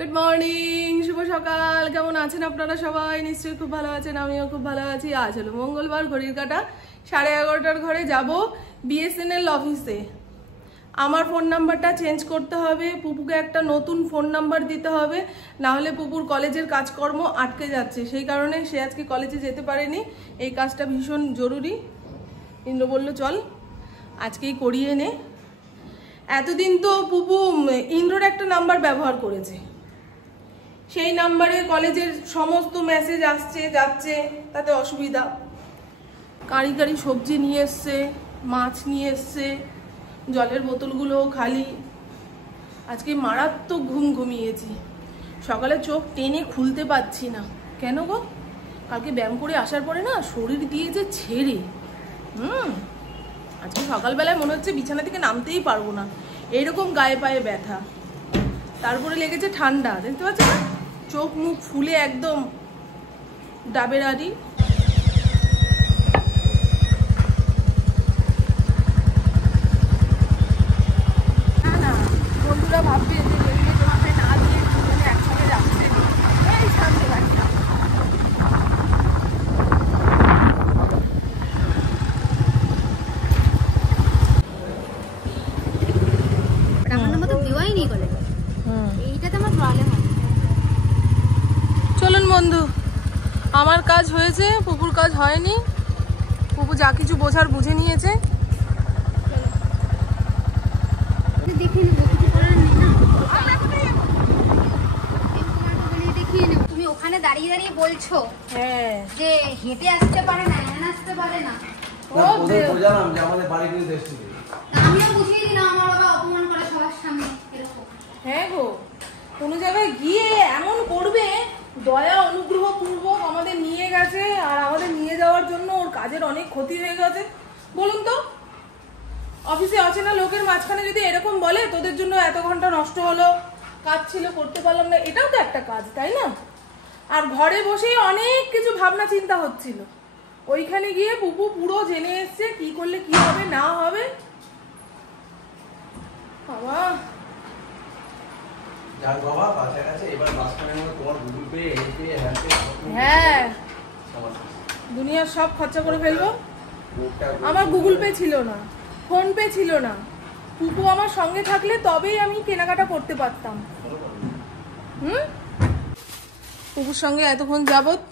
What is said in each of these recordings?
Good morning, শুভ সকাল। কেমন আছেন আপনারা সবাই? নিশ্চয়ই খুব ভালো আছেন, আমিও খুব ভালো আছি। আজ হলো মঙ্গলবার, ঘড়ির কাঁটা 11:30টার ঘরে যাব বিএসএনএল অফিসে। আমার ফোন নাম্বারটা চেঞ্জ করতে হবে, পুপুকে একটা নতুন ফোন নাম্বার দিতে হবে, না হলে পুপুর কলেজের কাজকর্ম আটকে যাচ্ছে। সেই কারণে সে আজকে কলেজে যেতে পারেনি। এই কাজটা ভীষণ জরুরি। ইন্দ্র বলল চল আজকেই করিয়ে নে। এতদিন তো পুপু ইন্দ্রর একটা নাম্বার ব্যবহার করেছে, সেই নাম্বারে কলেজের সমস্ত মেসেজ আসছে যাচ্ছে, তাতে অসুবিধা। কারি কারি সবজি নিয়ে এসছে, মাছ নিয়ে এসছে, জলের বোতলগুলোও খালি। আজকে মারাত্মক ঘুমিয়েছি, সকালে চোখ টেনে খুলতে পারছি না। কেন গো? কালকে ব্যায়াম করে আসার পরে না শরীর দিয়ে যে ছেড়ে, আজকে সকালবেলায় মনে হচ্ছে বিছানা থেকে নামতেই পারবো না, এইরকম গায়ে পায়ে ব্যথা। তারপরে লেগেছে ঠান্ডা, দেখতে পাচ্ছ না? চোখ মুখ ফুলে একদম ডাবের আড়ি। না না, বন্ধুরা ভাববে যে রেলওয়ে তোমাকে না দিয়ে দুজনে একসঙ্গে যাচ্ছে। এই শান্ত বাচ্চা। আমার নাম তো দেওয়াই নেই কলেজে। এইটাতে আমার প্রবলেম হয়। চলুন বন্ধু, আমার কাজ হয়েছে, পুপুর কাজ হয়নি। পুপু যা কিছু বোঝার বুঝে নিয়েছে। দেখিয়ে নেবো, কিছু করার নেই না। দেখিয়ে নেবো। তুমি ওখানে দাঁড়িয়ে দাঁড়িয়ে বলছো হ্যাঁ যে হেঁটে আসতে পারে না, এখানে আসতে পারে না। আমিও বুঝিয়ে দিলাম, আমার বাবা অপমান করে সবার সামনে এরকম। হ্যাঁ গো, কোনো জায়গায় গিয়ে এমন করবে, দয়া অনুগ্রহ পূর্বক আমাদের নিয়ে গেছে, আর আমাদের নিয়ে যাওয়ার জন্য ওর কাজের অনেক ক্ষতি হয়ে গেছে। বলুন তো, অফিসে অচেনা লোকের মাঝখানে যদি এরকম বলে তোদের জন্য এত ঘন্টা নষ্ট হলো, কাজ ছিল করতে পারলাম না, এটাও তো একটা কাজ, তাই না? আর ঘরে বসেই অনেক কিছু ভাবনা চিন্তা হচ্ছিল, ওইখানে গিয়ে পুপু পুরো জেনে এসছে কি করলে কি হবে না হবে। বাবা হ্যাঁ, দুনিয়ার সব খরচা করে ফেলবো। আমার গুগল পে ছিল না, ফোন পে ছিল না। পুপু আমার সঙ্গে থাকলে তবেই আমি কেনাকাটা করতে পারতাম। পুপুর সঙ্গে এতক্ষণ যাবত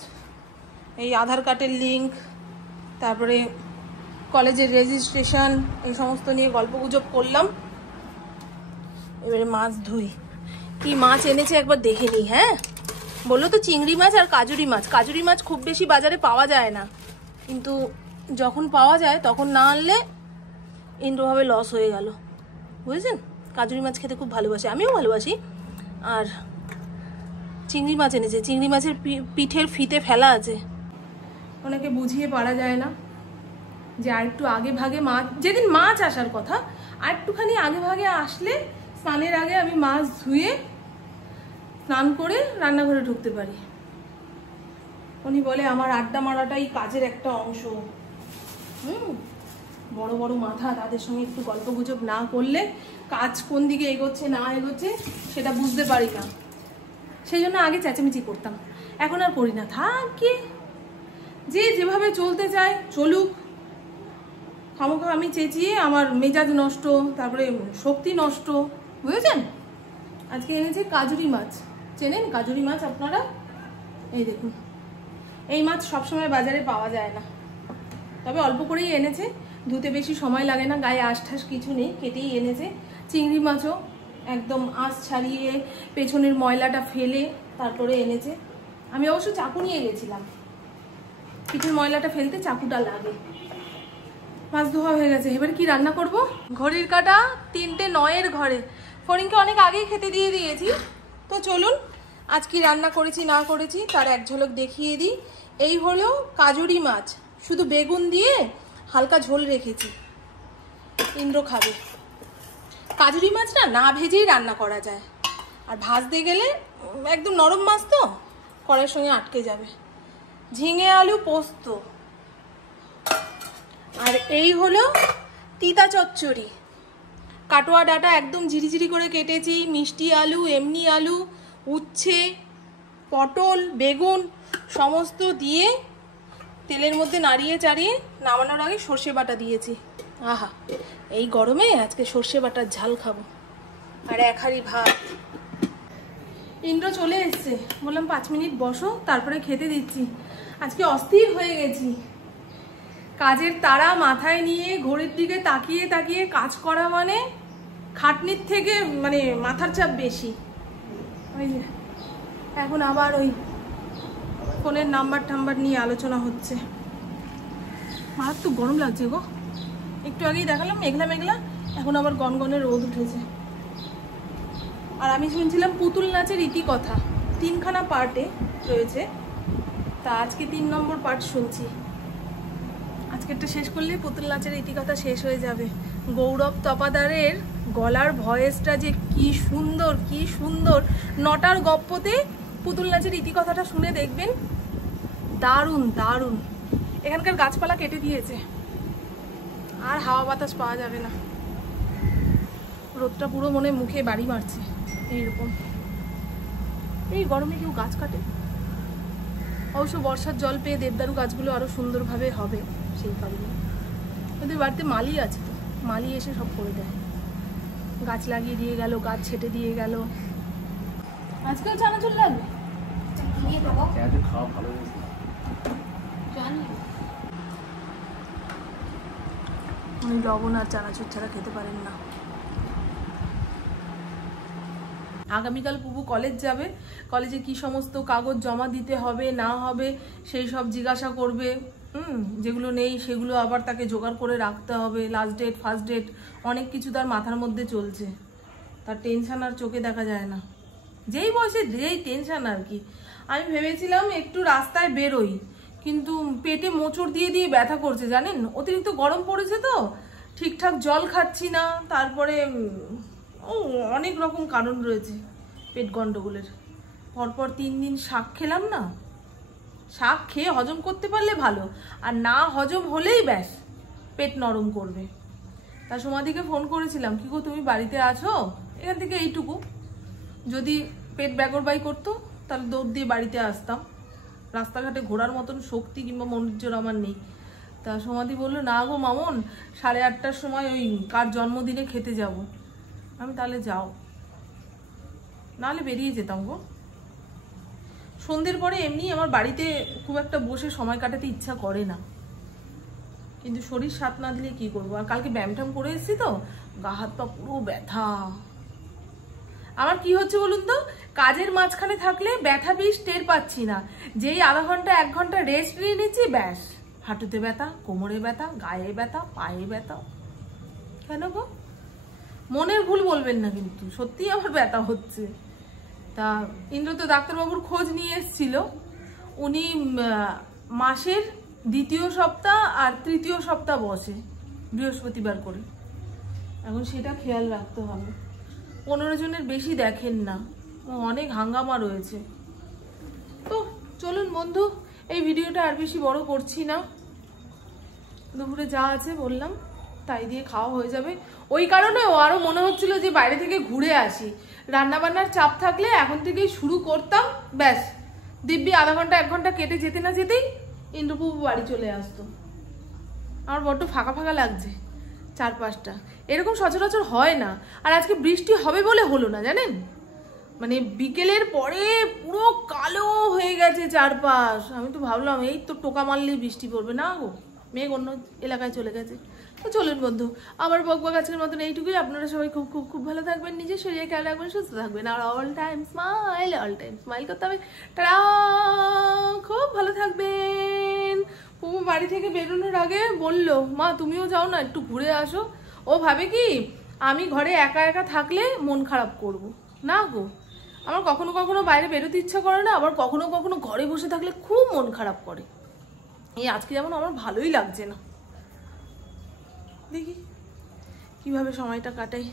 এই আধার কার্ডের লিঙ্ক, তারপরে কলেজের রেজিস্ট্রেশন, এই সমস্ত নিয়ে গল্পগুজব করলাম। এবারে মাছ ধুই। কি মাছ এনেছে একবার দেখে নিই। হ্যাঁ, বললো তো চিংড়ি মাছ আর কাজুরি মাছ। কাজুরি মাছ খুব বেশি বাজারে পাওয়া যায় না, কিন্তু যখন পাওয়া যায় তখন না আনলে ইন্দ্রভাবে লস হয়ে গেল, বুঝেছেন? কাজুরি মাছ খেতে খুব ভালোবাসে, আমিও ভালোবাসি। আর চিংড়ি মাছ এনেছে, চিংড়ি মাছের পিঠের ফিতে ফেলা আছে। ওনাকে বুঝিয়ে পারা যায় না যে আর একটু আগে ভাগে মাছ, যেদিন মাছ আসার কথা আর একটুখানি আগে ভাগে আসলে স্নানের আগে আমি মাছ ধুয়ে স্নান করে রান্নাঘরে ঢুকতে পারি। উনি বলে আমার আড্ডা মারাটাই কাজের একটা অংশ। বড় বড় মাথা, তাদের সঙ্গে একটু গল্পগুজব না করলে কাজ কোন দিকে এগোচ্ছে না এগোচ্ছে সেটা বুঝতে পারি না। সেই জন্য আগে চেঁচামেচি করতাম, এখন আর করি না। থাকে যে যেভাবে চলতে চায় চলুক, খামোখা আমি চেঁচিয়ে আমার মেজাজ নষ্ট, তারপরে শক্তি নষ্ট, বুঝেছেন? আজকে এনেছে কাজুরি মাছ। চেনেন কাজুরি মাছ আপনারা? এই দেখুন, এই মাছ সবসময় বাজারে পাওয়া যায় না, তবে অল্প করেই এনেছে। ধুতে বেশি সময় লাগে না, গায়ে আঁশ ঠাস কিছু নেই, কেটেই এনেছে। চিংড়ি মাছও একদম আঁশ ছাড়িয়ে পেছনের ময়লাটা ফেলে তারপরে এনেছে। আমি অবশ্য চাকু নিয়ে গেছিলাম, পিঠের ময়লাটা ফেলতে চাকুটা লাগে। মাছ ধোয়া হয়ে গেছে, এবার কি রান্না করব? ঘড়ির কাঁটা 3:09 ঘরে। ফরিনকে অনেক আগেই খেতে দিয়ে দিয়েছি। তো চলুন আজ কি রান্না করেছি না করেছি তার এক ঝলক দেখিয়ে দিই। এই হলো কাজুরি মাছ, শুধু বেগুন দিয়ে হালকা ঝোল রেখেছি, ইন্দ্র খাবে। কাজুরি মাছ না ভেজেই রান্না করা যায়, আর ভাজতে গেলে একদম নরম মাছ তো কড়াইয়ের সঙ্গে আটকে যাবে। ঝিঙে আলু পোস্ত, আর এই হলো তিতা চচ্চড়ি। কাটোয়া ডাটা একদম ঝিরিঝিরি করে কেটেছি, মিষ্টি আলু, এমনি আলু, উচ্ছে, পটল, বেগুন সমস্ত দিয়ে তেলের মধ্যে নাড়িয়ে চাড়িয়ে নামানোর আগে সর্ষে বাটা দিয়েছি। আহা, এই গরমে আজকে সর্ষে বাটার ঝাল খাবো। আর এক হাঁড়ি ভাত। ইন্দ্র চলে এসছে, বললাম 5 মিনিট বসো, তারপরে খেতে দিচ্ছি। আজকে অস্থির হয়ে গেছি, কাজের তাড়া মাথায় নিয়ে ঘড়ির দিকে তাকিয়ে তাকিয়ে কাজ করা মানে খাটনির থেকে মানে মাথার চাপ বেশি। ওই যে এখন আবার ওই ফোনের নাম্বার টাম্বার নিয়ে আলোচনা হচ্ছে। মারাত্মক গরম লাগছে গো, একটু আগেই দেখালাম মেঘলা মেঘলা, এখন আবার গনগনে রোদ উঠেছে। আর আমি শুনছিলাম পুতুল নাচের ইতিকথা 3খানা পার্টে রয়েছে, তা আজকে 3 নম্বর পার্ট শুনছি। আজকেরটা শেষ করলে পুতুল নাচের ইতিকথা শেষ হয়ে যাবে। গৌরব তপাদারের গলার ভয়েসটা যে কি সুন্দর, কি সুন্দর। 9টার গপ্পতে পুতুল নাচের ইতিকথাটা শুনে দেখবেন, দারুণ দারুণ। এখানকার গাছপালা কেটে দিয়েছে, আর হাওয়া বাতাস পাওয়া যাবে না। রোদটা পুরো মনে মুখে বাড়ি মারছে এইরকম। এই গরমে কেউ গাছ কাটে? অবশ্য বর্ষার জল পেয়ে দেবদারু গাছগুলো আরো সুন্দরভাবে হবে সেই কারণে। ওদের বাড়িতে মালি আছে, তো মালি এসে সব করে দেয়, গাছ লাগিয়ে দিয়ে গেল, গাছ ছেটে দিয়ে গেল। আজকেও চানাচুর লাগবে। উনি লবণ আর চানাচুর ছাড়া খেতে পারেন না। আগামীকাল পুবু কলেজ যাবে, কলেজে কি সমস্ত কাগজ জমা দিতে হবে না হবে সেই সব জিজ্ঞাসা করবে। যেগুলো নেই সেগুলো আবার তাকে জোগাড় করে রাখতে হবে। লাস্ট ডেট, ফার্স্ট ডেট, অনেক কিছু তার মাথার মধ্যে চলছে। তার টেনশন আর চোখে দেখা যায় না, যেই বয়সে যেই টেনশন আর কি। আমি ভেবেছিলাম একটু রাস্তায় বেরোই, কিন্তু পেটে মোচড় দিয়ে দিয়ে ব্যথা করছে জানেন। অতিরিক্ত গরম পড়েছে তো, ঠিকঠাক জল খাচ্ছি না, তারপরে অনেক রকম কারণ রয়েছে পেট গন্ডগোলের। পরপর 3 দিন শাক খেলাম না, শাক খেয়ে হজম করতে পারলে ভালো, আর না হজম হলেই ব্যাস পেট নরম করবে। তা সমাধিকে ফোন করেছিলাম, কি গো তুমি বাড়িতে আছো? এখান থেকে এইটুকু, যদি পেট ব্যাগরবাই করতো তাহলে দৌড় দিয়ে বাড়িতে আসতাম। রাস্তাঘাটে ঘোরার মতন শক্তি কিংবা মনোযোগ আমার নেই। তা সমাধি বললো, না গো মামন, 8:30টার সময় ওই কার জন্মদিনে খেতে যাব। আমি তাহলে যাও, নাহলে বেরিয়ে যেতাম গো। সন্ধ্যের পরে এমনি আমার বাড়িতে খুব একটা বসে সময় কাটাতে ইচ্ছা করে না, কিন্তু শরীর সাথ না দিলে কি করবো। আর কালকে ব্যায়াম ট্যাম করে এসেছি তো, গা হাত পা পুরো ব্যথা। আমার কি হচ্ছে বলুন তো, কাজের মাঝখানে থাকলে ব্যথা বেশ টের পাচ্ছি না, যেই আধা ঘন্টা 1 ঘন্টা রেস্ট নিয়ে নিচ্ছি ব্যাস হাঁটুতে ব্যথা, কোমরে ব্যথা, গায়ে ব্যথা, পায়ে ব্যথা। কেন গো? মনের ভুল বলবেন না, কিন্তু সত্যি আমার ব্যথা হচ্ছে। তা ইন্দ্র তো ডাক্তারবাবুর খোঁজ নিয়ে এসেছিল। উনি মাসের 2য় সপ্তাহ আর 3য় সপ্তাহ বসে বৃহস্পতিবার করে। এখন সেটা খেয়াল রাখতে হবে। 15 জনের বেশি দেখেন না, অনেক হাঙ্গামা রয়েছে। তো চলুন বন্ধু, এই ভিডিওটা আর বেশি বড় করছি না। দুপুরে যা আছে বললাম তাই দিয়ে খাওয়া হয়ে যাবে। ওই কারণেও আরো মনে হচ্ছিল যে বাইরে থেকে ঘুরে আসি। রান্না বান্নার চাপ থাকলে এখন থেকেই শুরু করতাম, ব্যাস দিব্যি আধা ঘন্টা 1 ঘন্টা কেটে যেতে না যেতেই ইন্দ্রপুবু বাড়ি চলে আসতো। আমার বড্ড ফাঁকা ফাঁকা লাগছে চারপাশটা, এরকম সচরাচর হয় না। আর আজকে বৃষ্টি হবে বলে হলো না জানেন, মানে বিকেলের পরে পুরো কালো হয়ে গেছে চারপাশ। আমি তো ভাবলাম এই তো টোকা মারলেই বৃষ্টি পড়বে, না গো, মেঘ অন্য এলাকায় চলে গেছে। তো চলুন বন্ধু, আমার বকবক আজকের মতন এইটুকুই। আপনারা সবাই খুব খুব খুব ভালো থাকবেন, নিজের শরীরে খেয়াল রাখবেন, সুস্থ থাকবেন, আর অল টাইম স্মাইল করতে হবে। টাটা, খুব ভালো থাকবেন। পুবু বাড়ি থেকে বেরোনোর আগে বললো, মা তুমিও যাও না, একটু ঘুরে আসো। ও ভাবে কি আমি ঘরে একা একা থাকলে মন খারাপ করব। না গো, আমার কখনো কখনো বাইরে বেরোতে ইচ্ছা করে না, আবার কখনো কখনো ঘরে বসে থাকলে খুব মন খারাপ করে। এই আজকে যেমন আমার ভালোই লাগছে না, দেখি কিভাবে সময়টা কাটাই।